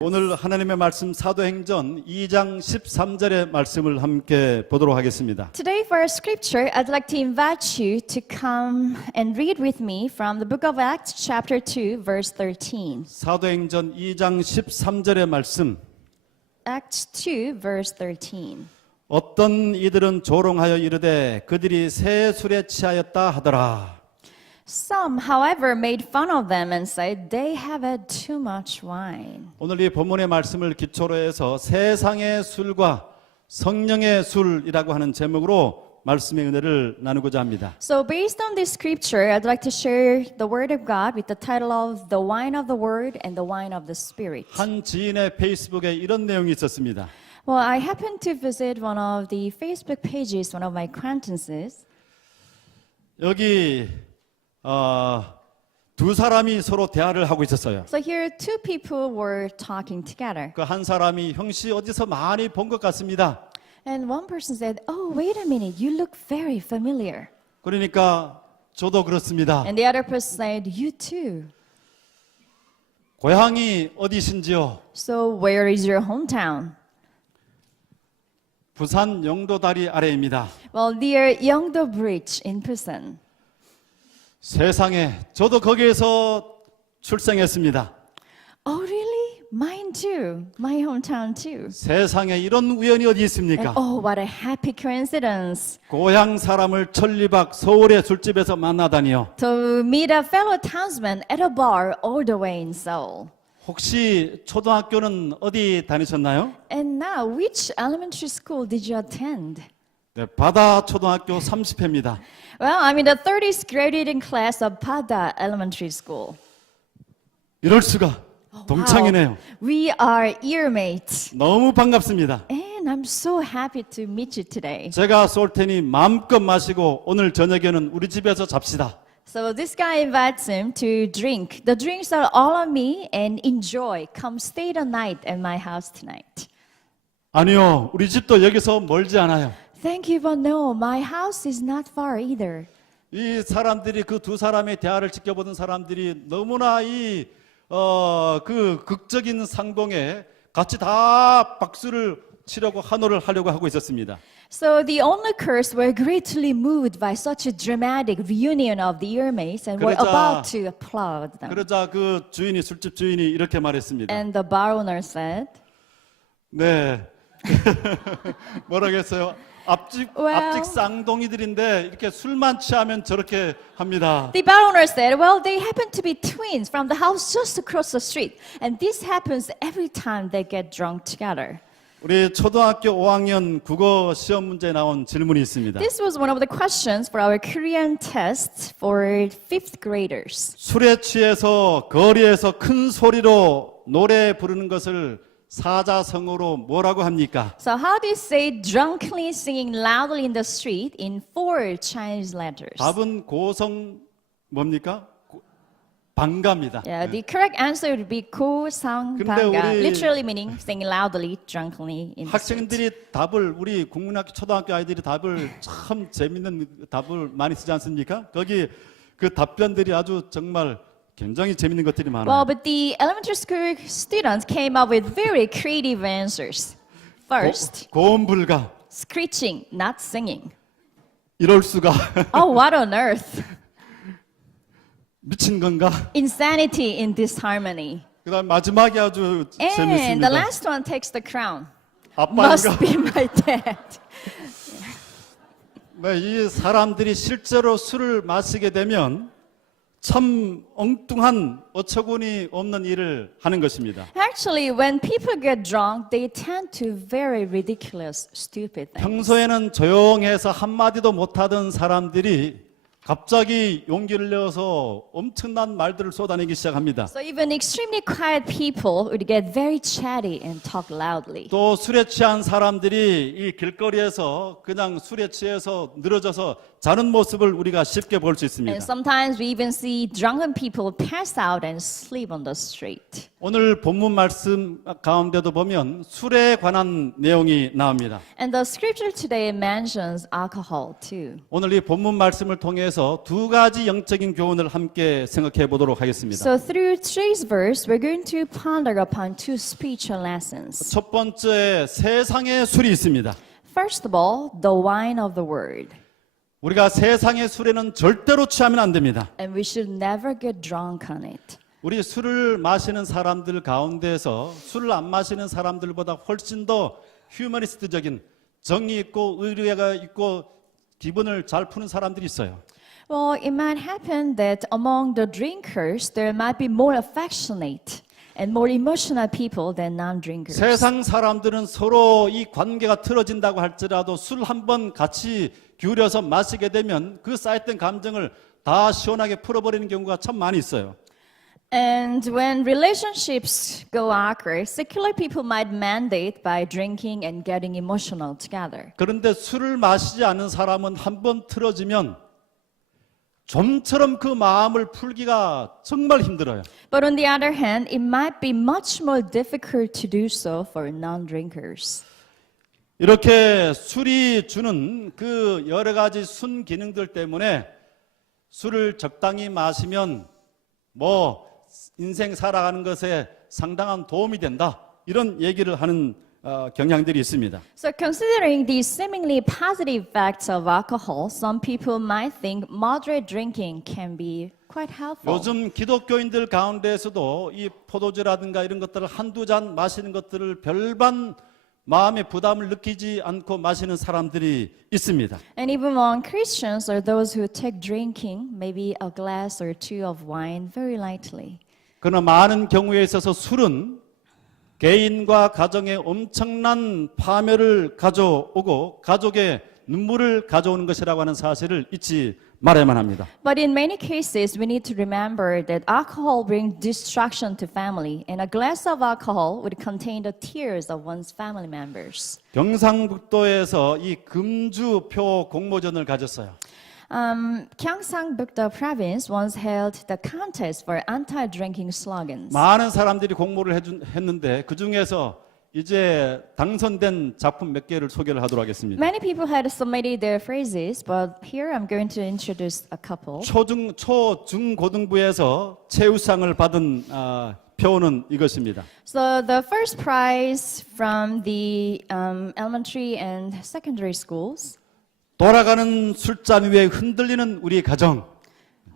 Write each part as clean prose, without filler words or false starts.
오늘 하나님의 말씀 사도행전 2장 13절의 말씀을 함께 보도록 하겠습니다. Today for our scripture, I'd like to invite you to come and read with me from the book of Acts chapter 2 verse 13. 사도행전 2장 13절의 말씀. Acts 2 verse 13. 어떤 이들은 조롱하여 이르되 그들이 새 술에 취하였다 하더라. Some, however, made fun of them and said they have had too much wine. 오늘 이 본문의 말씀을 기초로 해서 세상의 술과 성령의 술이라고 하는 제목으로 말씀의 은혜를 나누고자 합니다. So based on this scripture, I'd like to share the word of God with the title of The Wine of the Word and the Wine of the Spirit. 한 지인의 페이스북에 이런 내용이 있었습니다. Well, I happened to visit one of the Facebook pages, one of my acquaintances. 여기 두 사람이 서로 대화를 하고 있었어요. So here two people were talking together. 그 한 사람이 형씨 어디서 많이 본 것 같습니다. And one person said, "Oh, wait a minute, you look very familiar." 그러니까 저도 그렇습니다. And the other person said, "You too." 고향이 어디신지요? So where is your hometown? 부산 영도다리 아래입니다. Well, near Yeongdo Bridge in Busan. 세상에 저도 거기에서 출생했습니다. Oh, really? Mine too. My hometown too. 세상에 이런 우연이 어디 And 있습니까? oh, what a happy coincidence 고향 사람을 천리박 서울의 술집에서 만나다니요. to meet a fellow townsman at a bar all the way in Seoul. 혹시 초등학교는 어디 다니셨나요? And now, which elementary school did you attend? 네, 바다 초등학교 30회입니다. Well, I'm in the 30th graduating class of Pada Elementary School. 이럴 수가 동창이네요. Wow. We are earmates. 너무 반갑습니다. And I'm so happy to meet you today. 제가 쏠 테니 마음껏 마시고 오늘 저녁에는 우리 집에서 잡시다. So this guy invites him to drink. The drinks are all on me and enjoy. Come stay the night at my house tonight. 아니요, 우리 집도 여기서 멀지 않아요. Thank you, but no, my house is not far either. 이 사람들이 그 두 사람의 대화를 지켜보던 사람들이 너무나 그 극적인 상봉에 같이 다 박수를 치려고 환호를 하려고 하고 있었습니다. So the onlookers were greatly moved by such a dramatic reunion of the earmates and were 그러자- about to applaud them. 그러자 그 주인이 술집 주인이 이렇게 말했습니다. And the bar owner said, 네, 뭐라겠어요? 앞집 쌍둥이들인데 이렇게 술만 취하면 저렇게 합니다. the bar owner said, well, they happen to be twins from the house just across the street. And this happens every time they get drunk together. 우리 초등학교 5학년 국어 시험 문제에 나온 질문이 있습니다. This was one of the questions for our Korean test for 5th graders. 술에 취해서 거리에서 큰 소리로 노래 부르는 것을 사자성어로 뭐라고 합니까? So how do you say drunkenly singing loudly in the street in 4 Chinese letters? 답은 고성 뭡니까? 방가입니다. Yeah, the correct answer would be 근데 고상방가, 우리- literally meaning singing loudly, drunkenly in the street. 학생들이 답을 우리 국민학교 초등학교 아이들이 답을 참 재밌는 답을 많이 쓰지 않습니까? 거기 그 답변들이 아주 정말 굉장히 재밌는 것들이 Well, 많아요. but the elementary school students came up with very creative answers. First, 고음 불가. screeching, not singing. 이럴 수가. Oh, what on earth? 미친 건가? Insanity in disharmony. 그다음 마지막이 아주 And the 재밌습니다. last one takes the crown. 아빠인가? Must be my dad. 네, 이 사람들이 실제로 술을 마시게 되면 참 엉뚱한 어처구니 없는 일을 하는 것입니다. Actually, when people get drunk, they tend to very ridiculous, stupid things. 평소에는 조용해서 한마디도 못하던 사람들이 갑자기 용기를 내어서 엄청난 말들을 쏟아내기 시작합니다. So even extremely quiet people would get very chatty and talk loudly. 또 술에 취한 사람들이 이 길거리에서 그냥 술에 취해서 늘어져서 자는 모습을 우리가 쉽게 볼 수 And 있습니다. sometimes we even see drunken people pass out and sleep on the street. 오늘 본문 말씀 가운데도 보면 술에 관한 내용이 나옵니다. And the scripture today mentions alcohol too. 오늘 이 본문 말씀을 통해서 통해서 두 가지 영적인 교훈을 함께 생각해 보도록 하겠습니다. So through today's verse, we're going to ponder upon two spiritual lessons. 첫 번째, 세상의 술이 있습니다. First of all, the wine of the word. 우리가 세상의 술에는 절대로 취하면 안 됩니다. And we should never get drunk on it. 우리 술을 마시는 사람들 가운데서 술을 안 마시는 사람들보다 훨씬 더 휴머니스트적인 정이 있고 의리가 있고 기분을 잘 푸는 사람들이 있어요. Well, it might happen that among the drinkers, there might be more affectionate and more emotional people than non-drinkers. 세상 사람들은 서로 이 관계가 틀어진다고 할지라도 술 한 번 같이 기울여서 마시게 되면 그 쌓였던 감정을 다 시원하게 풀어버리는 경우가 참 많이 있어요. And when relationships go awkward, secular people might mandate by drinking and getting emotional together. 그런데 술을 마시지 않은 사람은 한 번 틀어지면 좀처럼 그 마음을 풀기가 정말 힘들어요. But on the other hand, it might be much more difficult to do so for non-drinkers. 이렇게 술이 주는 그 여러 가지 순 기능들 때문에 술을 적당히 마시면 뭐 인생 살아가는 것에 상당한 도움이 된다. 이런 얘기를 하는 경향들이 있습니다. So considering these seemingly positive effects of alcohol, some people might think moderate drinking can be quite helpful. 요즘 기독교인들 가운데에서도 이 포도주라든가 이런 것들을 한두 잔 마시는 것들을 별반 마음의 부담을 느끼지 않고 마시는 사람들이 있습니다. And even among Christians or those who take drinking maybe a glass or two of wine very lightly. 그러나 많은 경우에 있어서 술은 개인과 가정에 엄청난 파멸을 가져오고 가족의 눈물을 가져오는 것이라고 하는 사실을 잊지 말아야만 합니다. But in many cases, we need to remember that alcohol brings destruction to family, and a glass of alcohol would contain the tears of one's family members. 경상북도에서 이 금주표 공모전을 가졌어요. Gyeongsang-buk-do province once held the contest for anti-drinking slogans. 많은 사람들이 공모를 했는데 그 중에서 이제 당선된 작품 몇 개를 소개를 하도록 하겠습니다. Many people had submitted their phrases, but here I'm going to introduce a couple. 초중고등부에서 최우상을 받은 표는 이것입니다. So the first prize from the elementary and secondary schools, 돌아가는 술잔 위에 흔들리는 우리 가정.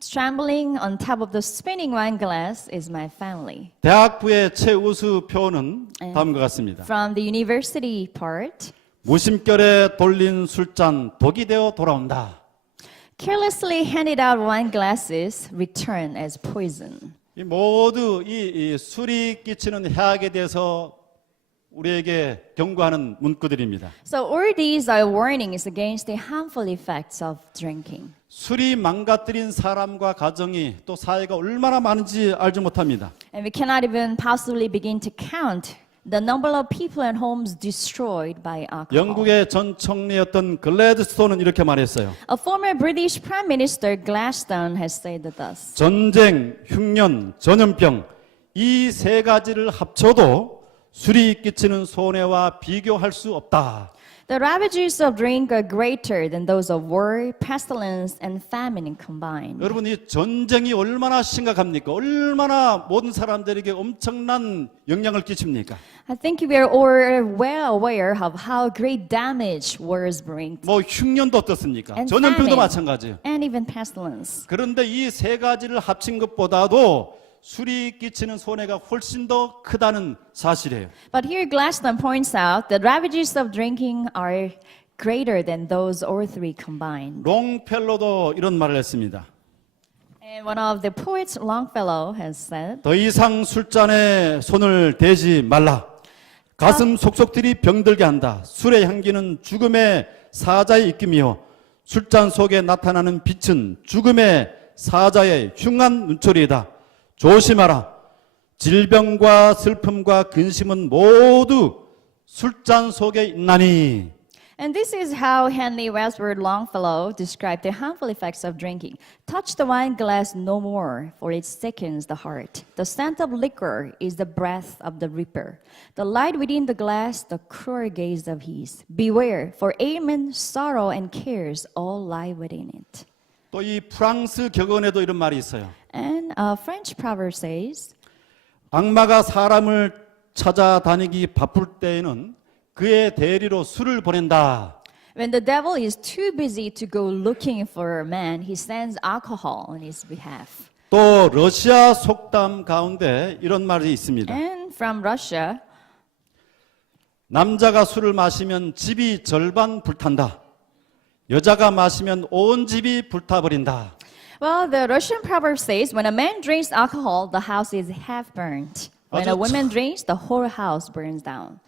trembling on top of the spinning wine glass is my family. 대학부의 최우수 표는 다음과 같습니다. From the university part, 무심결에 돌린 술잔 독이 되어 돌아온다. carelessly handed out wine glasses return as poison. 이 모두 이 술이 끼치는 해악에 대해서 우리에게 경고하는 문구들입니다. So all these are warnings against the harmful effects of drinking. 술이 망가뜨린 사람과 가정이 또 사회가 얼마나 많은지 알지 못합니다. And we cannot even possibly begin to count the number of people and homes destroyed by alcohol. 영국의 전 총리였던 글래드스톤은 이렇게 말했어요. A former British Prime Minister Gladstone has said thus. 전쟁, 흉년, 전염병 이 세 가지를 합쳐도 술이 끼치는 손해와 비교할 수 없다. The ravages of drink are greater than those of war, pestilence, and famine combined. 여러분 이 전쟁이 얼마나 심각합니까? 얼마나 모든 사람들에게 엄청난 영향을 끼칩니까? I think we are all well aware of how great damage wars bring, 뭐 흉년도 어떻습니까? And 전염병도 famine. 마찬가지예요. and even pestilence. 그런데 이 세 가지를 합친 것보다도 술이 끼치는 손해가 훨씬 더 크다는 사실이에요. But here Gladstone points out that ravages of drinking are greater than those all three combined. 롱펠로도 이런 말을 했습니다. And one of the poets, Longfellow, has said, 더 이상 술잔에 손을 대지 말라. 가슴 속속들이 병들게 한다. 술의 향기는 죽음의 사자의 입김이요. 술잔 속에 나타나는 빛은 죽음의 사자의 흉한 눈초리이다. 조심하라. 질병과 슬픔과 근심은 모두 술잔 속에 있나니. and this is how Henley Wadsworth Longfellow described the harmful effects of drinking. Touch the wine glass no more, for it sickens the heart. The scent of liquor is the breath of the reaper. The light within the glass, the cruel gaze of his. Beware, for ailment, sorrow, and cares all lie within it. 또 이 프랑스 격언에도 이런 말이 있어요. And a French proverb says, 악마가 사람을 찾아다니기 바쁠 때에는 그의 대리로 술을 보낸다. when the devil is too busy to go looking for a man, he sends alcohol on his behalf. 또 러시아 속담 가운데 이런 말이 있습니다. And from Russia, 남자가 술을 마시면 집이 절반 불탄다. 여자가 마시면 온 집이 불타버린다. well, the Russian proverb says, when a man drinks alcohol, the house is half burnt. When a 아주 woman drinks, the whole house burns down.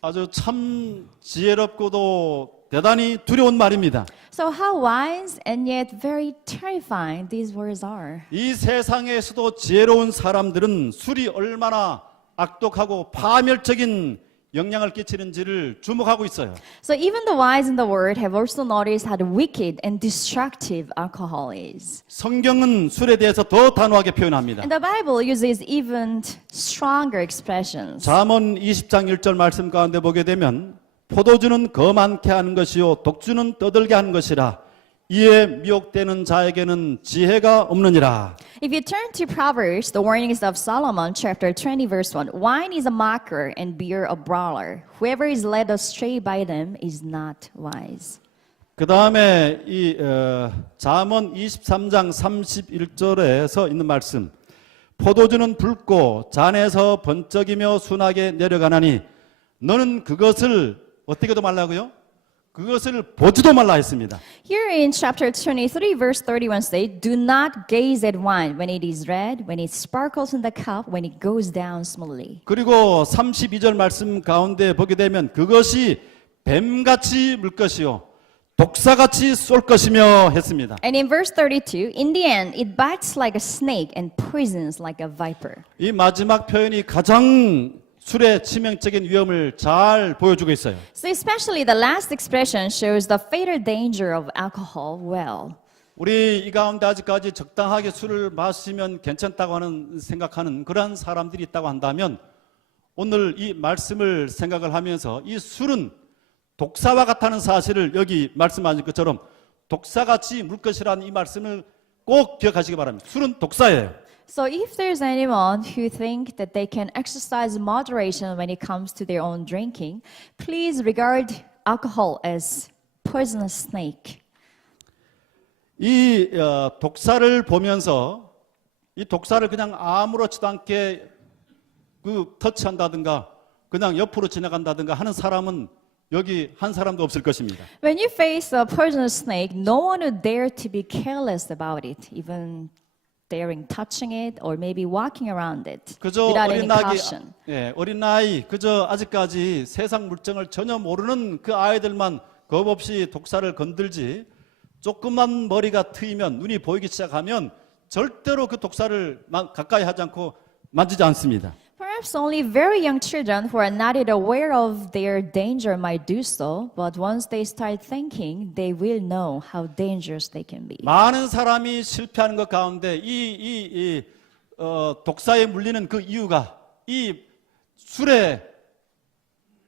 아주 참 지혜롭고도 대단히 두려운 말입니다. So how wise and yet very terrifying these words are. 이 세상에서도 지혜로운 사람들은 술이 얼마나 악독하고 파멸적인 영향을 끼치는지를 주목하고 있어요. So even the wise in the world have also noticed how wicked and destructive alcohol is. 성경은 술에 대해서 더 단호하게 표현합니다. And the Bible uses even stronger expressions. 잠언 20장 1절 말씀 가운데 보게 되면 포도주는 거만케 하는 것이요 독주는 떠들게 하는 것이라 이에 미혹되는 자에게는 지혜가 없느니라. If you turn to Proverbs, the warnings of Solomon, chapter 20, verse 1, wine is a mocker and beer a brawler. Whoever is led astray by them is not wise. 그 다음에 이 잠언 23장 31절에서 있는 말씀. 포도주는 붉고 잔에서 번쩍이며 순하게 내려가나니 너는 그것을 어떻게도 말라고요? 그것을 보지도 말라 했습니다. Here in chapter 23, verse 31 say, do not gaze at wine when it is red, when it sparkles in the cup, when it goes down smoothly. 그리고 32절 말씀 가운데 보게 되면 그것이 뱀같이 물 것이요 독사같이 쏠 것이며 했습니다. And in verse 32, in the end, it bites like a snake and poisons like a viper. 이 마지막 표현이 가장 술의 치명적인 위험을 잘 보여주고 있어요. So especially the last expression shows the fatal danger of alcohol well. 우리 이 가운데 아직까지 적당하게 술을 마시면 괜찮다고 하는 생각하는 그러한 사람들이 있다고 한다면 오늘 이 말씀을 생각을 하면서 이 술은 독사와 같다는 사실을 여기 말씀하신 것처럼 독사같이 물 것이라는 이 말씀을 꼭 기억하시기 바랍니다. 술은 독사예요. So if there's anyone who think that they can exercise moderation when it comes to their own drinking, please regard alcohol as poisonous snake. 이 독사를 보면서 이 독사를 그냥 아무렇지도 않게 그 터치한다든가 그냥 옆으로 지나간다든가 하는 사람은 여기 한 사람도 없을 것입니다. When you face a poisonous snake, no one would dare to be careless about it, even daring touching it or maybe walking around it 그저 without any 어린 나이, caution. 어린 나이, 그저 아직까지 세상 물정을 전혀 모르는 그 아이들만 겁 없이 독사를 건들지 조금만 머리가 트이면 눈이 보이기 시작하면 절대로 그 독사를 가까이 하지 않고 만지지 않습니다. Perhaps only very young children who are not yet aware of their danger might do so, but once they start thinking, they will know how dangerous they can be. 많은 사람이 실패하는 것 가운데 독사에 물리는 그 이유가 이 술에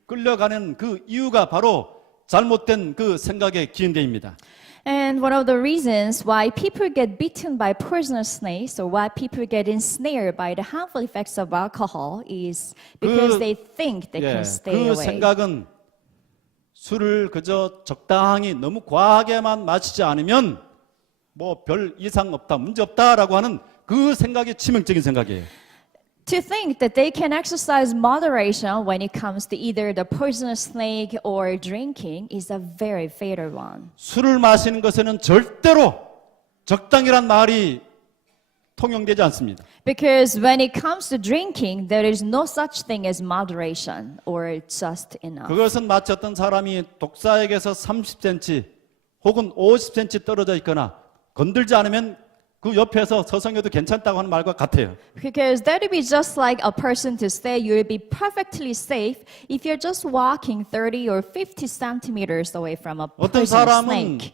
끌려가는 그 이유가 바로 잘못된 그 생각의 기인대입니다. And one of the reasons why people get bitten by poisonous snakes or why people get ensnared by the harmful effects of alcohol is because they think they can stay 그 away. 생각은 술을 그저 적당히 너무 과하게만 마시지 않으면 뭐 별 이상 없다, 문제 없다라고 하는 그 생각이 치명적인 생각이에요. To think that they can exercise moderation when it comes to either the poisonous snake or drinking is a very fatal one. 술을 마시는 것에는 절대로 적당이란 말이 통용되지 않습니다. Because when it comes to drinking, there is no such thing as moderation or just enough. 그것은 마치 어떤 사람이 독사에게서 30cm 혹은 50cm 떨어져 있거나 건들지 않으면 그 옆에서 서성여도 괜찮다고 하는 말과 같아요. Because that would be just like a person to say you will be perfectly safe if you're just walking 30 or 50 centimeters away from a 어떤 poisonous 사람은 snake.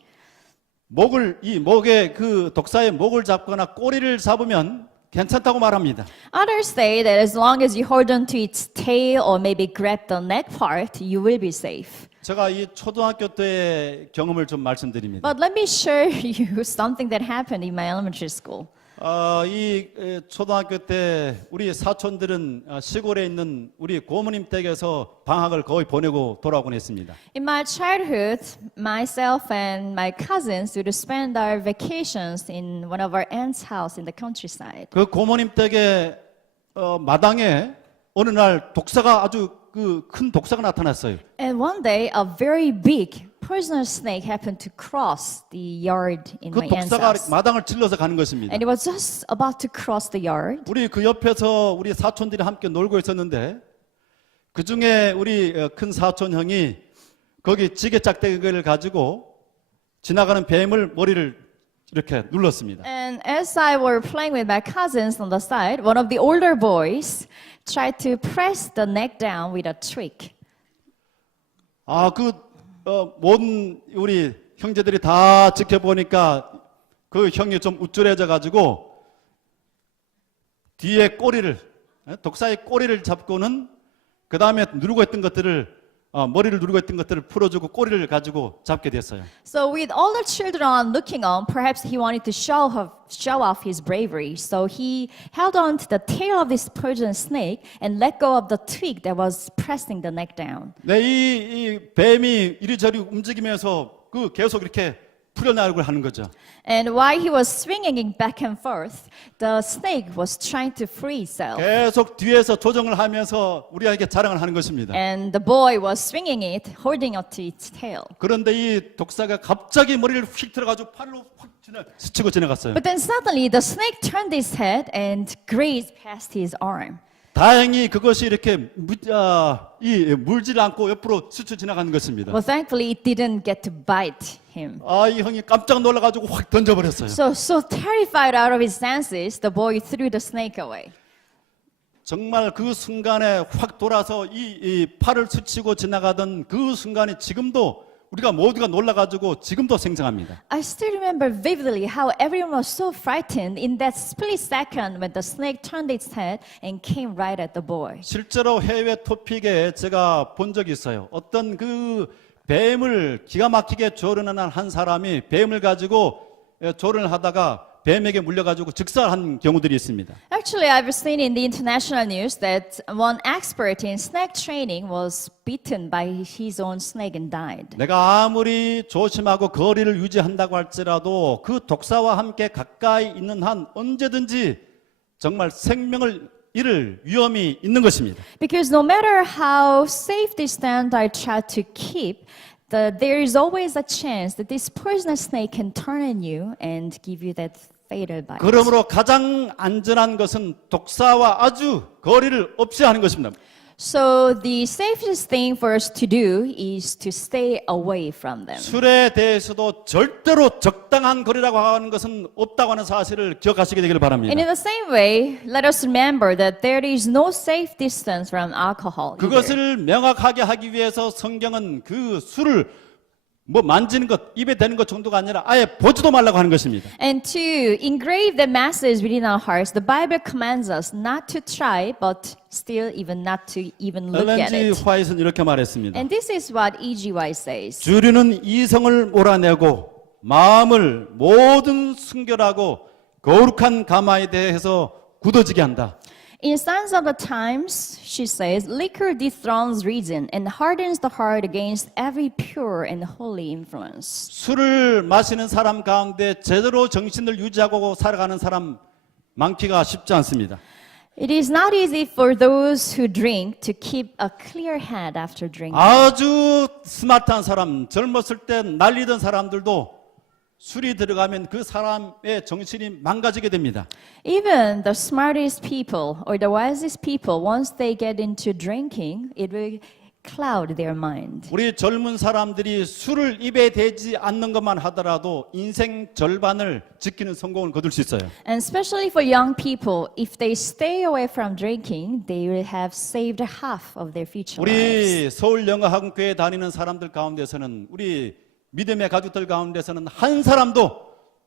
목에 그 독사의 목을 잡거나 꼬리를 잡으면 괜찮다고 말합니다. Others say that as long as you hold on to its tail or maybe grab the neck part, you will be safe. 제가 이 초등학교 때의 경험을 좀 말씀드립니다. But let me share you something that happened in my elementary school. 초등학교 때 우리 사촌들은 시골에 있는 우리 고모님 댁에서 방학을 거의 보내고 돌아오곤 했습니다. In my childhood, myself and my cousins would spend our vacations in one of our aunt's house in the countryside. 그 고모님 댁의 마당에 어느 날 독사가 아주 그 큰 독사가 나타났어요. And one day, a very big poisonous snake happened to cross the yard in 그 my aunt's 독사가 house. 마당을 찔러서 가는 것입니다. And it was just about to cross the yard. 우리 그 옆에서 우리 사촌들이 함께 놀고 있었는데 그 중에 우리 큰 사촌 형이 거기 지게 짝대기를 가지고 지나가는 뱀을 머리를 이렇게 눌렀습니다. And as I were playing with my cousins on the side, one of the older boys tried to press the neck down with a twig. 모든 우리 형제들이 다 지켜보니까 그 형이 좀 우쭐해져 가지고 뒤에 꼬리를 독사의 꼬리를 잡고는 그 다음에 누르고 있던 것들을 머리를 누르고 있던 것들을 풀어주고 꼬리를 가지고 잡게 됐어요. So with all the children looking on, perhaps he wanted to show off his bravery. So he held on to the tail of this poisonous snake and let go of the twig that was pressing the neck down. 네, 이 뱀이 이리저리 움직이면서 계속 이렇게 풀어나가고 하는 거죠. And while he was swinging it back and forth, the snake was trying to free itself. 계속 뒤에서 조정을 하면서 우리에게 자랑을 하는 것입니다. And the boy was swinging it, holding on to its tail. 그런데 이 독사가 갑자기 머리를 휙 들어가지고 팔로 확 스치고 지나갔어요. But then suddenly the snake turned its head and grazed past his arm. 다행히 그것이 이렇게 물질 않고 옆으로 스쳐 지나가는 것입니다. Well, thankfully it didn't get to bite him. 이 형이 깜짝 놀라가지고 확 던져버렸어요. So terrified out of his senses, the boy threw the snake away. 정말 그 순간에 확 돌아서 이 팔을 스치고 지나가던 그 순간이 지금도 우리가 모두가 놀라가지고 지금도 생생합니다. I still remember vividly how everyone was so frightened in that split second when the snake turned its head and came right at the boy. 실제로 해외 토픽에 제가 본 적이 있어요. 어떤 그 뱀을 기가 막히게 조련한 한 사람이 뱀을 가지고 조련을 하다가 뱀에게 물려가지고 즉사한 경우들이 있습니다. Actually, I've seen in the international news that one expert in snake training was bitten by his own snake and died. 내가 아무리 조심하고 거리를 유지한다고 할지라도 그 독사와 함께 가까이 있는 한 언제든지 정말 생명을 잃을 위험이 있는 것입니다. Because no matter how safe distance I try to keep, there is always a chance that this poisonous snake can turn on you and give you that fatal bite. 그러므로 가장 안전한 것은 독사와 아주 거리를 없이 하는 것입니다. So the safest thing for us to do is to stay away from them. 술에 대해서도 절대로 적당한 거리라고 하는 것은 없다고 하는 사실을 기억하시게 되기를 바랍니다. And in the same way, let us remember that there is no safe distance from alcohol. either. 그것을 명확하게 하기 위해서 성경은 그 술을 만지는 것, 입에 대는 것 정도가 아니라 아예 보지도 말라고 하는 것입니다. And to engrave the masses within our hearts, the Bible commands us not to try, but still even not to even look at 엘렌 it. G. 화이트는 이렇게 말했습니다. And this is what E.G. White says. 주류는 이성을 몰아내고 마음을 모든 순결하고 거룩한 가마에 대해서 굳어지게 한다. In Signs of the Times, she says, liquor dethrones reason and hardens the heart against every pure and holy influence. 술을 마시는 사람 가운데 제대로 정신을 유지하고 살아가는 사람 많기가 쉽지 않습니다. It is not easy for those who drink to keep a clear head after drinking. 아주 스마트한 사람, 젊었을 때 날리던 사람들도 술이 들어가면 그 사람의 정신이 망가지게 됩니다. Even the smartest people or the wisest people, once they get into drinking, it will cloud their mind. 우리 젊은 사람들이 술을 입에 대지 않는 것만 하더라도 인생 절반을 지키는 성공을 거둘 수 있어요. And especially for young people, if they stay away from drinking, they will have saved half of their future lives. 우리 서울 영어학교에 다니는 사람들 가운데서는 우리 믿음의 가족들 가운데서는 한 사람도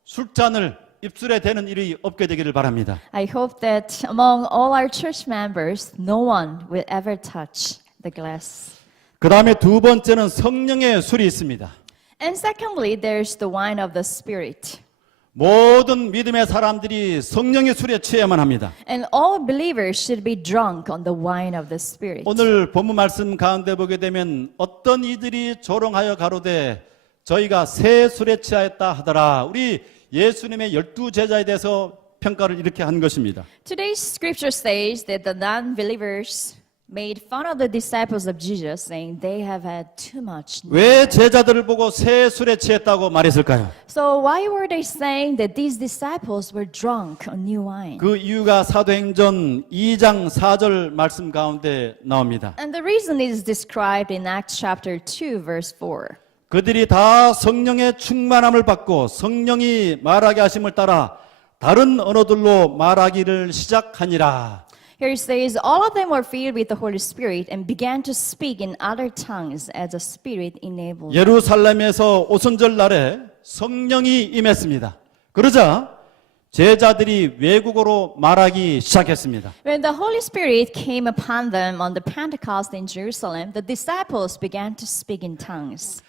술잔을 입술에 대는 일이 없게 되기를 바랍니다. I hope that among all our church members, no one will ever touch the glass. 그 다음에 두 번째는 성령의 술이 있습니다. And secondly, there's the wine of the Spirit. 모든 믿음의 사람들이 성령의 술에 취해야만 합니다. And all believers should be drunk on the wine of the Spirit. 오늘 본문 말씀 가운데 보게 되면 어떤 이들이 조롱하여 가로되 저희가 새 술에 취하였다 하더라. 우리 예수님의 12제자에 대해서 평가를 이렇게 한 것입니다. Today's scripture says that the non-believers made fun of the disciples of Jesus, saying they have had too much. 왜 제자들을 보고 새 술에 취했다고 말했을까요? So why were they saying that these disciples were drunk on new wine? 그 이유가 사도행전 2장 4절 말씀 가운데 나옵니다. And the reason is described in Acts chapter 2, verse 4. 그들이 다 성령의 충만함을 받고 성령이 말하게 하심을 따라 다른 언어들로 말하기를 시작하니라. Here it says, all of them were filled with the Holy Spirit and began to speak in other tongues as the Spirit enabled them. 예루살렘에서 오순절 날에 성령이 임했습니다. 그러자 제자들이 외국어로 말하기 시작했습니다. When the Holy Spirit came upon them on the Pentecost in Jerusalem, the disciples began to speak in tongues.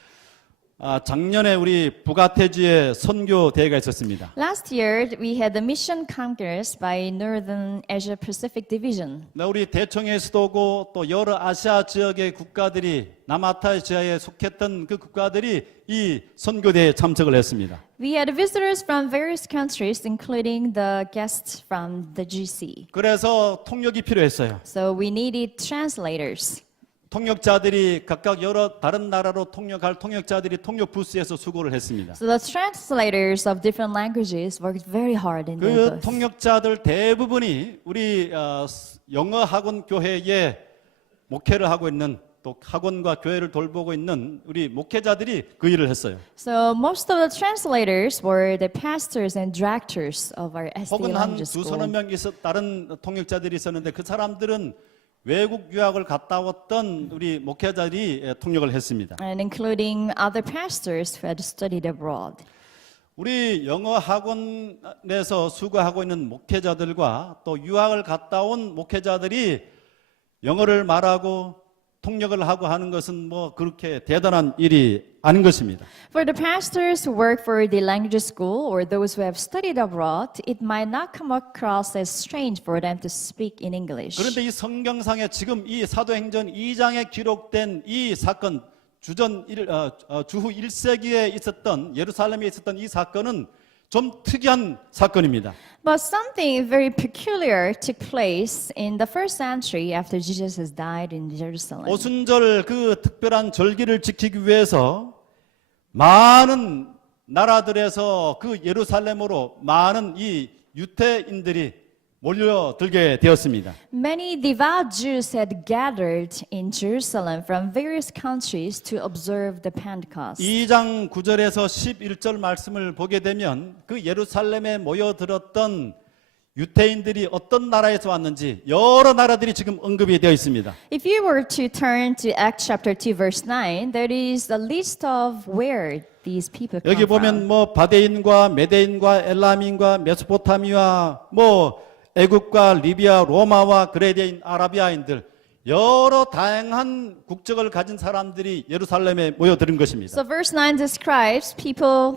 작년에 우리 북아태주에 선교 대회가 있었습니다. Last year, we had the Mission Congress by Northern Asia Pacific Division. 우리 대청에서도 또 여러 아시아 지역의 국가들이 남아시아에 속했던 그 국가들이 이 선교 대회에 참석을 했습니다. We had visitors from various countries, including the guests from the GC. 그래서 통역이 필요했어요. So we needed translators. 통역자들이 각각 여러 다른 나라로 통역할 통역자들이 통역 부스에서 수고를 했습니다. So the translators of different languages worked very hard in their 그 booth. 통역자들 대부분이 우리 영어 학원 교회에 목회를 하고 있는 또 학원과 교회를 돌보고 있는 우리 목회자들이 그 일을 했어요. So most of the translators were the pastors and directors of our SD 혹은 한 language 두서너 school. 명 다른 통역자들이 있었는데 그 사람들은 외국 유학을 갔다 왔던 우리 목회자들이 통역을 했습니다. And including other pastors who had studied abroad. 우리 영어 학원에서 수고하고 있는 목회자들과 또 유학을 갔다 온 목회자들이 영어를 말하고 통역을 하고 하는 것은 뭐 그렇게 대단한 일이 아닌 것입니다. For the pastors who work for the language school or those who have studied abroad, it might not come across as strange for them to speak in English. 그런데 이 성경상에 지금 이 사도행전 2장에 기록된 이 사건 주후 1세기에 있었던 예루살렘에 있었던 이 사건은 좀 특이한 사건입니다. But something very peculiar took place in the first century after Jesus has died in Jerusalem. 오순절 그 특별한 절기를 지키기 위해서 많은 나라들에서 그 예루살렘으로 많은 이 유대인들이 몰려들게 되었습니다. Many devout Jews had gathered in Jerusalem from various countries to observe the Pentecost. 2장 9절에서 11절 말씀을 보게 되면 그 예루살렘에 모여들었던 유대인들이 어떤 나라에서 왔는지 여러 나라들이 지금 언급이 되어 있습니다. If you were to turn to Acts chapter 2 verse 9, there is a list of where these people come 여기 from. 보면 뭐 바데인과 메데인과 엘람인과 메소포타미아 뭐 애국과 리비아, 로마와 그레디아인, 아라비아인들 여러 다양한 국적을 가진 사람들이 예루살렘에 모여드는 것입니다. So verse 9 describes people,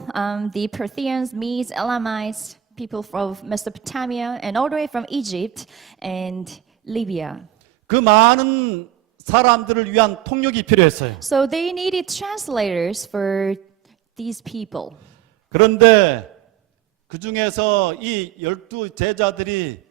the Parthians, Medes, Elamites, people from Mesopotamia, and all the way from Egypt and Libya. 그 많은 사람들을 위한 통역이 필요했어요. So they needed translators for these people. 그런데 그 중에서 이 12제자들이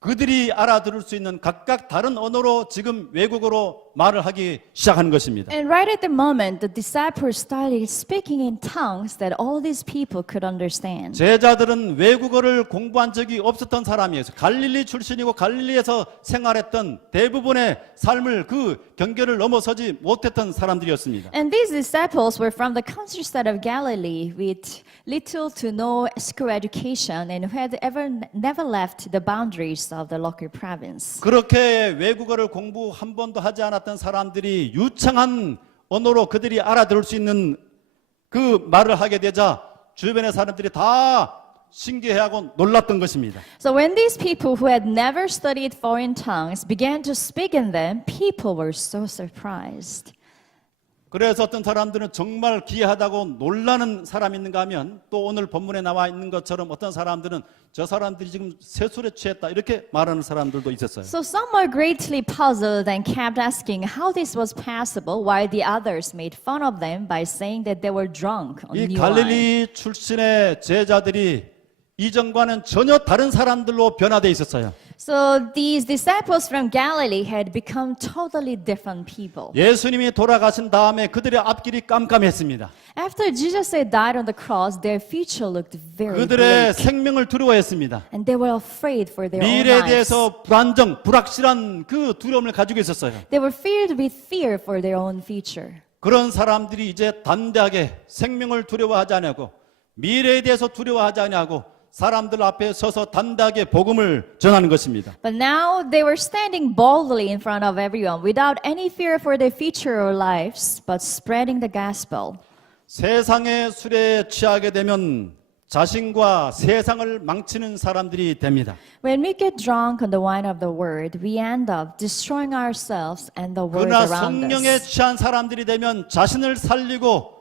그들이 알아들을 수 있는 각각 다른 언어로 지금 외국어로 말을 하기 시작하는 것입니다. And right at the moment, the disciples started speaking in tongues that all these people could understand. 제자들은 외국어를 공부한 적이 없었던 사람이에요. 갈릴리 출신이고 갈릴리에서 생활했던 대부분의 삶을 그 경계를 넘어서지 못했던 사람들이었습니다. And these disciples were from the countryside of Galilee with little to no school education and who had never left the boundaries of the local province. 그렇게 외국어를 공부 한 번도 하지 않았던 사람들이 유창한 언어로 그들이 알아들을 수 있는 그 말을 하게 되자 주변의 사람들이 다 신기해하고 놀랐던 것입니다. So when these people who had never studied foreign tongues began to speak in them, people were so surprised. 그래서 어떤 사람들은 정말 기이하다고 놀라는 사람이 있는가 하면 또 오늘 본문에 나와 있는 것처럼 어떤 사람들은 저 사람들이 지금 세술에 취했다 이렇게 말하는 사람들도 있었어요. So some were greatly puzzled and kept asking how this was possible, while the others made fun of them by saying that they were drunk on 이 new wine. 갈릴리 출신의 제자들이 이전과는 전혀 다른 사람들로 변화되어 있었어요. So these disciples from Galilee had become totally different people. 예수님이 돌아가신 다음에 그들의 앞길이 깜깜했습니다. After Jesus had died on the cross, their future looked very 그들의 bleak, 생명을 두려워했습니다. and they were afraid for their own 미래에 lives. 대해서 불안정, 불확실한 그 두려움을 가지고 있었어요. They were filled with fear for their own future. 그런 사람들이 이제 담대하게 생명을 두려워하지 않냐고 미래에 대해서 두려워하지 않냐고 사람들 앞에 서서 담대하게 복음을 전하는 것입니다. But now they were standing boldly in front of everyone without any fear for their future or lives, but spreading the gospel. 세상의 술에 취하게 되면 자신과 세상을 망치는 사람들이 됩니다. When we get drunk on the wine of the word, we end up destroying ourselves and the world 그러나 around 성령에 us. 취한 사람들이 되면 자신을 살리고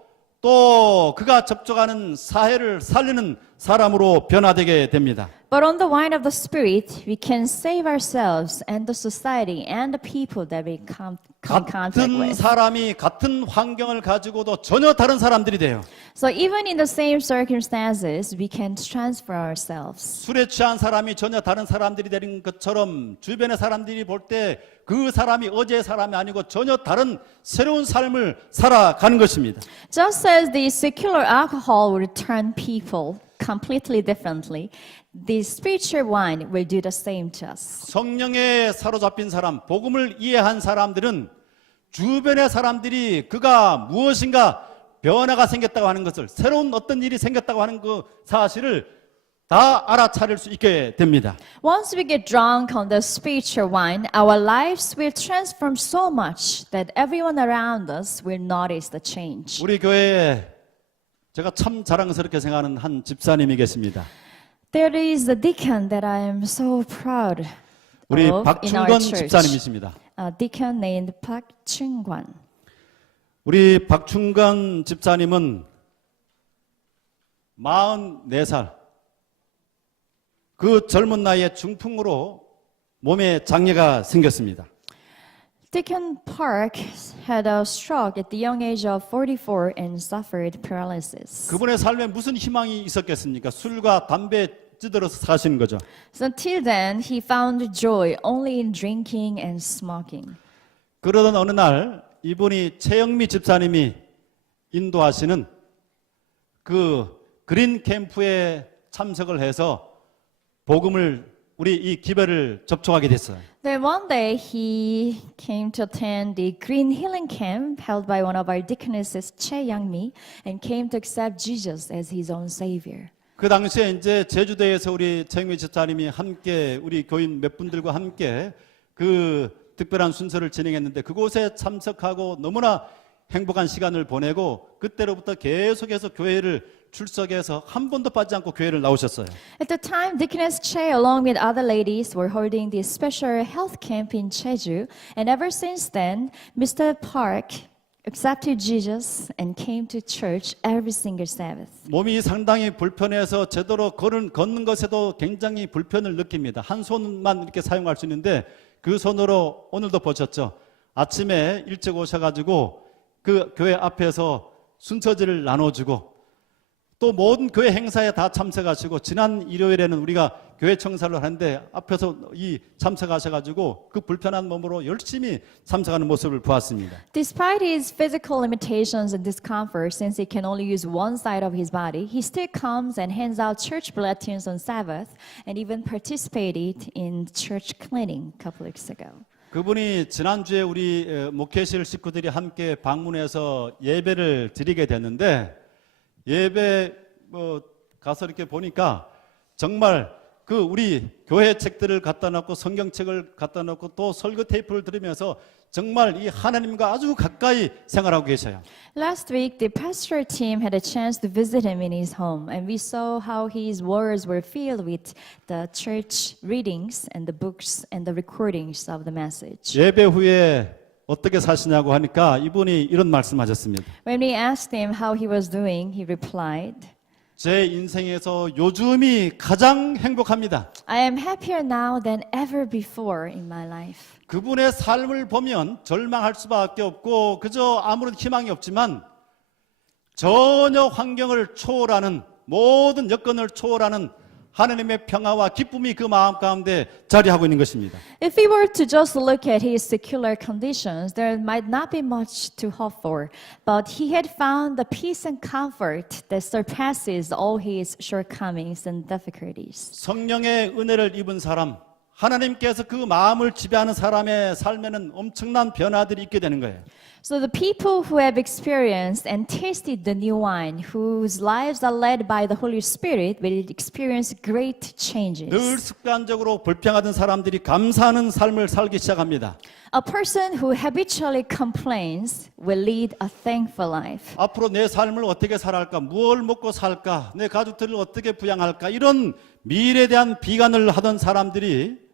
또 그가 접촉하는 사회를 살리는 사람으로 변화되게 됩니다. But on the wine of the Spirit, we can save ourselves and the society and the people that we come contact 같은 with. 사람이 같은 환경을 가지고도 전혀 다른 사람들이 돼요. So even in the same circumstances, we can transfer ourselves. 술에 취한 사람이 전혀 다른 사람들이 되는 것처럼 주변의 사람들이 볼 때 그 사람이 어제의 사람이 아니고 전혀 다른 새로운 삶을 살아가는 것입니다. Just as the secular alcohol will turn people completely differently, the spiritual wine will do the same to us. 성령에 사로잡힌 사람, 복음을 이해한 사람들은 주변의 사람들이 그가 무엇인가 변화가 생겼다고 하는 것을, 새로운 어떤 일이 생겼다고 하는 그 사실을 다 알아차릴 수 있게 됩니다. Once we get drunk on the spiritual wine, our lives will transform so much that everyone around us will notice the change. 우리 교회에 제가 참 자랑스럽게 생각하는 한 집사님이 계십니다. There is a deacon that I am so proud 우리 of in our 박충건 church. 집사님이십니다. A deacon named Park Chung-kwan. 우리 박충건 집사님은 44살 그 젊은 나이에 중풍으로 몸에 장애가 생겼습니다. Deacon Park had a stroke at the young age of 44 and suffered paralysis. 그분의 삶에 무슨 희망이 있었겠습니까? 술과 담배 찌들어서 사시는 거죠. So until then, he found joy only in drinking and smoking. 그러던 어느 날 이분이 최영미 집사님이 인도하시는 그 그린 캠프에 참석을 해서 복음을 우리 이 기별을 접촉하게 됐어요. Then one day he came to attend the Green Healing Camp held by one of our deaconesses, Chae Young-mi, and came to accept Jesus as his own savior. 그 당시에 이제 제주도에서 우리 최영미 집사님이 함께 우리 교인 몇 분들과 함께 그 특별한 순서를 진행했는데 그곳에 참석하고 너무나 행복한 시간을 보내고 그때로부터 계속해서 교회를 출석해서 한 번도 빠지지 않고 교회를 나오셨어요. At the time, Deaconess Chae, along with other ladies, were holding this special health camp in Jeju, and ever since then, Mr. Park accepted Jesus and came to church every single Sabbath. 몸이 상당히 불편해서 제대로 걷는 것에도 굉장히 불편을 느낍니다. 한 손만 이렇게 사용할 수 있는데 그 손으로 오늘도 보셨죠. 아침에 일찍 오셔가지고 그 교회 앞에서 순서지를 나눠주고 또 모든 교회 행사에 다 참석하시고 지난 일요일에는 우리가 교회 청사를 하는데 앞에서 이 참석하셔가지고 그 불편한 몸으로 열심히 참석하는 모습을 보았습니다. Despite his physical limitations and discomfort, since he can only use one side of his body, he still comes and hands out church bulletins on Sabbath and even participated in church cleaning a couple weeks ago. 그분이 지난주에 우리 목회실 식구들이 함께 방문해서 예배를 드리게 됐는데 예배 가서 이렇게 보니까 정말 그 우리 교회 책들을 갖다 놓고 성경책을 갖다 놓고 또 설교 테이프를 들으면서 정말 이 하나님과 아주 가까이 생활하고 계셔요. Last week, the pastor team had a chance to visit him in his home, and we saw how his words were filled with the church readings and the books and the recordings of the message. 예배 후에 어떻게 사시냐고 하니까 이분이 이런 말씀하셨습니다. When we asked him how he was doing, he replied, 제 인생에서 요즘이 가장 행복합니다. I am happier now than ever before in my life. 그분의 삶을 보면 절망할 수밖에 없고 그저 아무런 희망이 없지만 전혀 환경을 초월하는 모든 여건을 초월하는 하나님의 평화와 기쁨이 그 마음 가운데 자리하고 있는 것입니다. If we were to just look at his secular conditions, there might not be much to hope for, but he had found the peace and comfort that surpasses all his shortcomings and difficulties. 성령의 은혜를 입은 사람, 하나님께서 그 마음을 지배하는 사람의 삶에는 엄청난 변화들이 있게 되는 거예요. So the people who have experienced and tasted the new wine, whose lives are led by the Holy Spirit, will experience great changes. 늘 습관적으로 불평하던 사람들이 감사하는 삶을 살기 시작합니다. A person who habitually complains will lead a thankful life. 앞으로 내 삶을 어떻게 살아갈까? 무엇을 먹고 살까? 내 가족들을 어떻게 부양할까? 이런 미래에 대한 비관을 하던 사람들이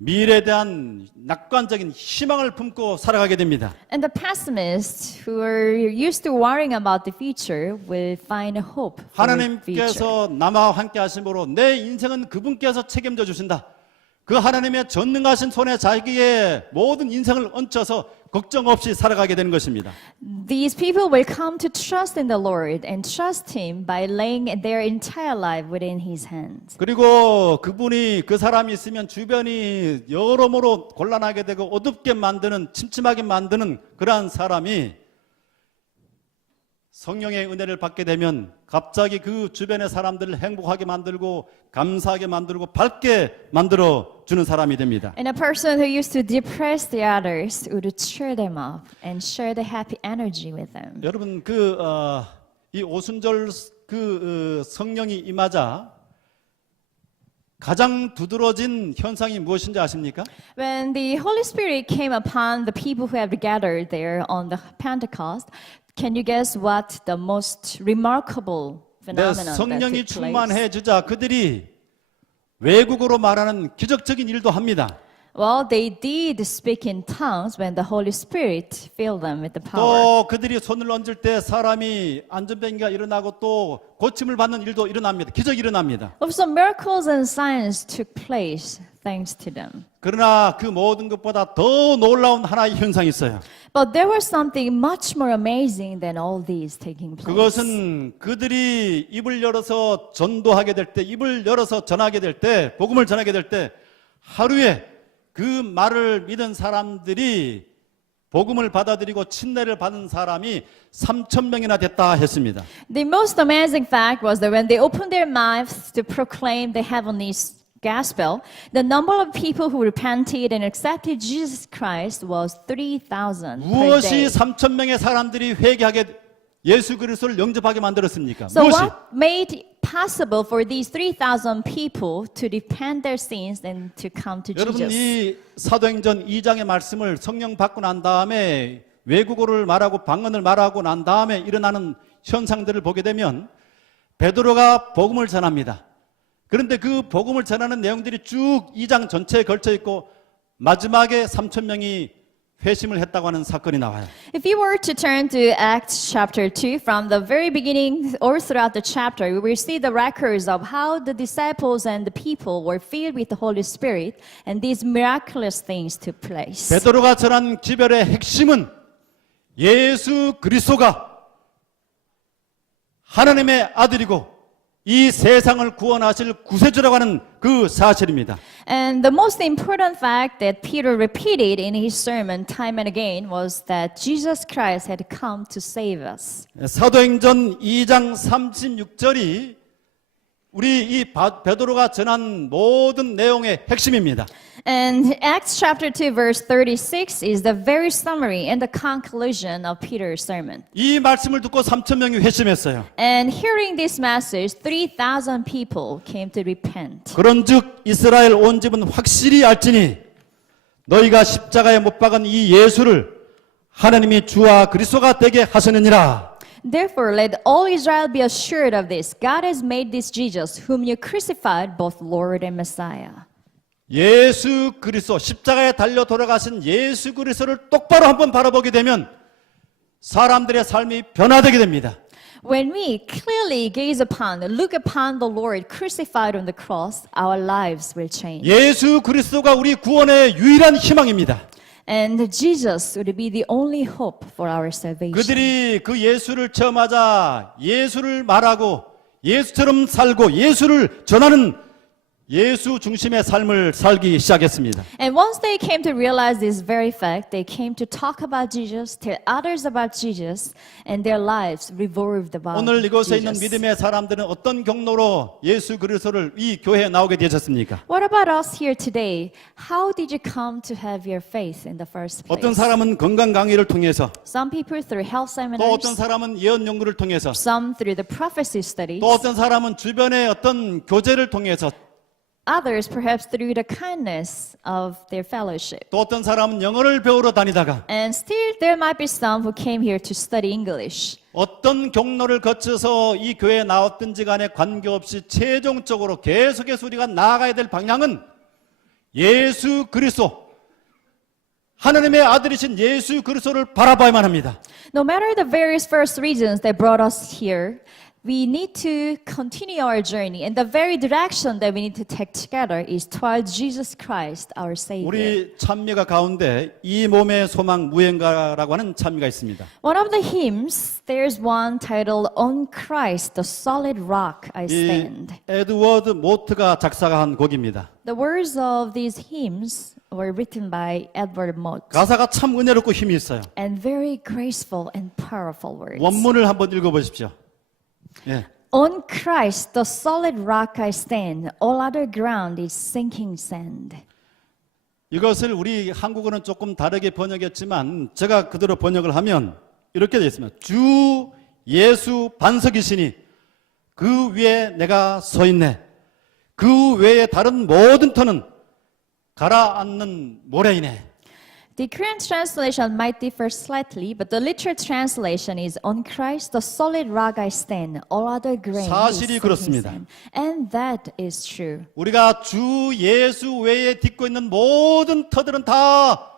미래에 대한 낙관적인 희망을 품고 살아가게 됩니다. And the pessimists who are used to worrying about the future will find hope for the future. 하나님께서 나와 함께 하심으로 내 인생은 그분께서 책임져 주신다. 그 하나님의 전능하신 손에 자기의 모든 인생을 얹혀서 걱정 없이 살아가게 되는 것입니다. These people will come to trust in the Lord and trust Him by laying their entire life within His hands. 그리고 그분이 그 사람이 있으면 주변이 여러모로 곤란하게 되고 어둡게 만드는 침침하게 만드는 그러한 사람이 성령의 은혜를 받게 되면 갑자기 그 주변의 사람들을 행복하게 만들고 감사하게 만들고 밝게 만들어 주는 사람이 됩니다. And a person who used to depress the others would cheer them up and share the happy energy with them. 여러분 이 오순절 성령이 임하자 가장 두드러진 현상이 무엇인지 아십니까? When the Holy Spirit came upon the people who have gathered there on the Pentecost, can you guess what the most remarkable 내 phenomenon that 성령이 took place? 충만해 주자 그들이 외국어로 말하는 기적적인 일도 합니다. Well, they did speak in tongues when the Holy Spirit filled them with the power. 또 그들이 손을 얹을 때 사람이 안전병기가 일어나고 또 고침을 받는 일도 일어납니다. 기적이 일어납니다. Also, miracles and signs took place thanks to them. 그러나 그 모든 것보다 더 놀라운 하나의 현상이 있어요. But there was something much more amazing than all these taking place. 그것은 그들이 입을 열어서 전도하게 될 때, 입을 열어서 전하게 될 때, 복음을 전하게 될 때 하루에 그 말을 믿은 사람들이 복음을 받아들이고 침례를 받은 사람이 3,000명이나 됐다 했습니다. The most amazing fact was that when they opened their mouths to proclaim the heavenly gospel, the number of people who repented and accepted Jesus Christ was 3,000 per 무엇이 day. 3,000명의 사람들이 회개하게 예수 그리스도를 영접하게 만들었습니까? So 무엇이? what made possible for these 3,000 people to repent their sins and to come to 여러분 Jesus? 이 사도행전 2장의 말씀을 성령 받고 난 다음에 외국어를 말하고 방언을 말하고 난 다음에 일어나는 현상들을 보게 되면 베드로가 복음을 전합니다. 그런데 그 복음을 전하는 내용들이 쭉 2장 전체에 걸쳐 있고 마지막에 3,000명이 회심을 했다고 하는 사건이 나와요. If you were to turn to Acts chapter 2, from the very beginning or throughout the chapter, we will see the records of how the disciples and the people were filled with the Holy Spirit and these miraculous things took place. 베드로가 전한 기별의 핵심은 예수 그리스도가 하나님의 아들이고 이 세상을 구원하실 구세주라고 하는 그 사실입니다. And the most important fact that Peter repeated in his sermon time and again was that Jesus Christ had come to save us. 사도행전 2장 36절이 우리 이 베드로가 전한 모든 내용의 핵심입니다. And Acts chapter 2 verse 36 is the very summary and the conclusion of Peter's sermon. 이 말씀을 듣고 3,000명이 회심했어요. And hearing this message, 3,000 people came to repent. 그런즉 이스라엘 온 집은 확실히 알지니 너희가 십자가에 못 박은 이 예수를 하나님이 주와 그리스도가 되게 하시느니라. Therefore, let all Israel be assured of this. God has made this Jesus, whom you crucified, both Lord and Messiah. 예수 그리스도 십자가에 달려 돌아가신 예수 그리스도를 똑바로 한번 바라보게 되면 사람들의 삶이 변화되게 됩니다. When we clearly gaze upon, look upon the Lord crucified on the cross, our lives will change. 예수 그리스도가 우리 구원의 유일한 희망입니다. And Jesus would be the only hope for our salvation. 그들이 그 예수를 체험하자 예수를 말하고 예수처럼 살고 예수를 전하는 예수 중심의 삶을 살기 시작했습니다. And once they came to realize this very fact, they came to talk about Jesus, tell others about Jesus, and their lives revolved about 오늘 이곳에 있는 Jesus. 믿음의 사람들은 어떤 경로로 예수 그리스도를 이 교회에 나오게 되셨습니까? What about us here today? How did you come to have your faith in the first place? 어떤 사람은 건강 강의를 통해서, Some people through health 또 seminars, 어떤 사람은 예언 연구를 통해서, some through the prophecy studies, 또 어떤 사람은 주변의 어떤 교제를 통해서, others perhaps through the kindness of their fellowship. 또 어떤 사람은 영어를 배우러 다니다가 And still there might be some who came here to study English. 어떤 경로를 거쳐서 이 교회에 나왔든지 간에 관계없이 최종적으로 계속해서 우리가 나아가야 될 방향은 예수 그리스도, 하나님의 아들이신 예수 그리스도를 바라봐야만 합니다. No matter the various first reasons that brought us here, we need to continue our journey. And the very direction that we need to take together is towards Jesus Christ, our Savior. 우리 찬미가 가운데 이 몸의 소망 무행가라고 하는 찬미가 있습니다. One of the hymns, there's one titled On Christ, the solid rock I 이 stand. 에드워드 모트가 작사한 곡입니다. The words of these hymns were written by Edward Mote. 가사가 참 은혜롭고 힘이 있어요. And very graceful and powerful words. 원문을 한번 읽어보십시오. 예. On Christ, the solid rock I stand. All other ground is sinking sand. 이것을 우리 한국어는 조금 다르게 번역했지만 제가 그대로 번역을 하면 이렇게 되어 있습니다. 주 예수 반석이시니 그 위에 내가 서 있네. 그 외에 다른 모든 터는 가라앉는 모래이네. The Korean translation might differ slightly, but the literal translation is On Christ, the solid rock I stand. All other ground is 사실이 sinking 그렇습니다. sand. And that is true. 우리가 주 예수 외에 딛고 있는 모든 터들은 다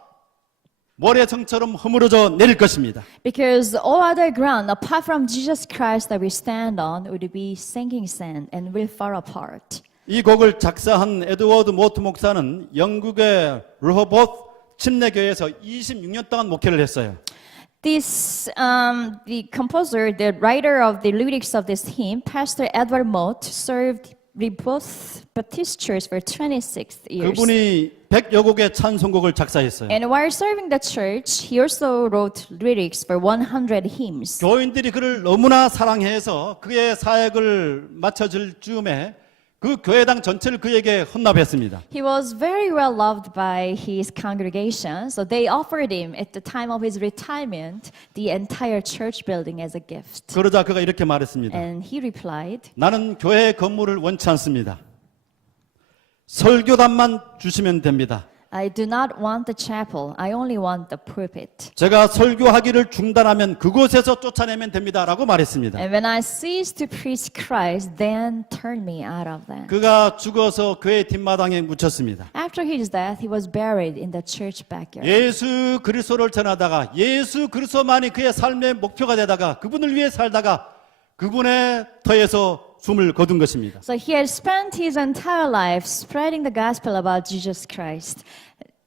모래성처럼 허물어져 내릴 것입니다. Because all other ground, apart from Jesus Christ that we stand on, would be sinking sand and will fall apart. 이 곡을 작사한 에드워드 모트 목사는 영국의 르호보트 침례교회에서 26년 동안 목회를 했어요. This, the composer, the writer of the lyrics of this hymn, Pastor Edward Mote, served both Baptist Church for 26 years. 그분이 100여 곡의 찬송곡을 작사했어요. And while serving the church, he also wrote lyrics for 100 hymns. 교인들이 그를 너무나 사랑해서 그의 사역을 마쳐줄 즈음에 그 교회당 전체를 그에게 헌납했습니다. He was very well loved by his congregation, so they offered him at the time of his retirement the entire church building as a gift. 그러자 그가 이렇게 말했습니다. And he replied, 나는 교회 건물을 원치 않습니다. 설교단만 주시면 됩니다. I do not want the chapel, I only want the pulpit. 제가 설교하기를 중단하면 그곳에서 쫓아내면 됩니다라고 말했습니다. And when I cease to preach Christ, then turn me out of that. 그가 죽어서 교회 뒷마당에 묻혔습니다. After his death, he was buried in the church backyard. 예수 그리스도를 전하다가 예수 그리스도만이 그의 삶의 목표가 되다가 그분을 위해 살다가 그분의 터에서 숨을 거둔 것입니다. So he had spent his entire life spreading the gospel about Jesus Christ,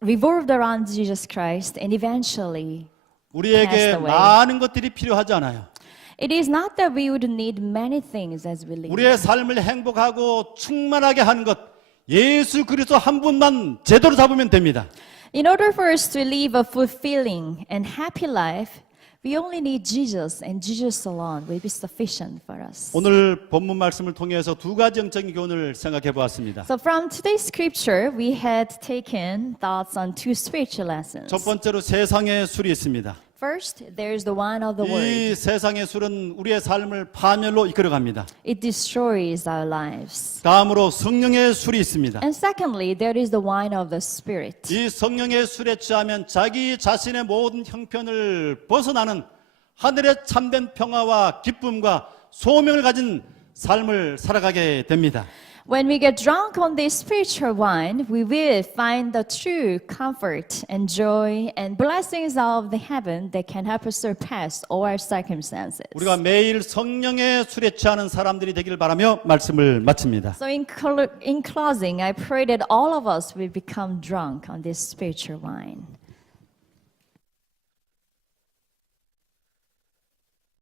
revolved around Jesus Christ, and eventually 우리에게 passed away. 많은 것들이 필요하지 않아요. It is not that we would need many things as we live. 우리의 삶을 행복하고 충만하게 하는 것 예수 그리스도 한 분만 제대로 잡으면 됩니다. In order for us to live a fulfilling and happy life, We only need Jesus, and Jesus alone will be sufficient for us. 오늘 본문 말씀을 통해서 두 가지 영적인 교훈을 생각해 보았습니다. So from today's scripture, we had taken thoughts on two spiritual lessons. 첫 번째로 세상의 술이 있습니다. First, there is the wine of the word. 이 세상의 술은 우리의 삶을 파멸로 이끌어갑니다. It destroys our lives. 다음으로 성령의 술이 있습니다. And secondly, there is the wine of the Spirit. 이 성령의 술에 취하면 자기 자신의 모든 형편을 벗어나는 하늘의 참된 평화와 기쁨과 소명을 가진 삶을 살아가게 됩니다. When we get drunk on this spiritual wine, we will find the true comfort and joy and blessings of the heaven that can help us surpass all our circumstances. 우리가 매일 성령의 술에 취하는 사람들이 되기를 바라며 말씀을 마칩니다. So in closing, I pray that all of us will become drunk on this spiritual wine.